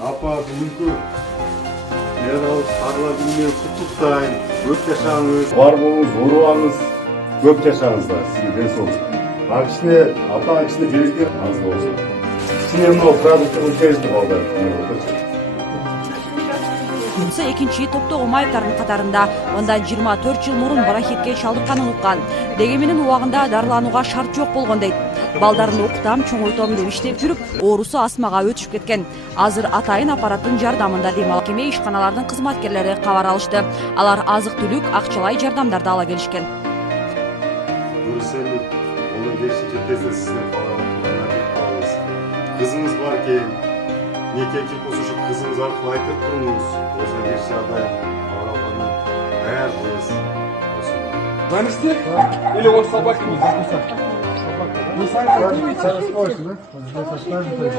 Апа, бүгүнкү мен алып сарыла күнүнөн куттуктайм. Көп жашаңыз, бар болуңуз, оорубаңыз, көп жашаңыздар. Сизге ден соолук. Кичине ата кичине береке аз болсун. Кичине мынау продукты үлкейизди балдар. Экинчи топтогу майыптардын катарында ондан 24 жыл мурун барахетке чалдыкканын уккан. Дегенменен убагында дарыланууга шарт жок болгон дейт. Балдарын окутам, чоңойтом деп иштеп жүрүп, оорусу астмага өтүшүп кеткен. Азыр атайын аппараттын жардамында демалып кеме ишканалардын кызматкерлери кабар алышты. Алар азык-түлүк, акчалай жардамдарды ала келишкен. Onu geçince tezde sizden falan kullanabilirsiniz. Kızınız varken, nekeki koşuşup kızınız arkalı aytıp durunuz. O zaman bir şarday ağlamanın değer boyası. Занести? Или вот собаки не запустят? Ну, сами поднимите, раскройте, да? Вот здесь оставим.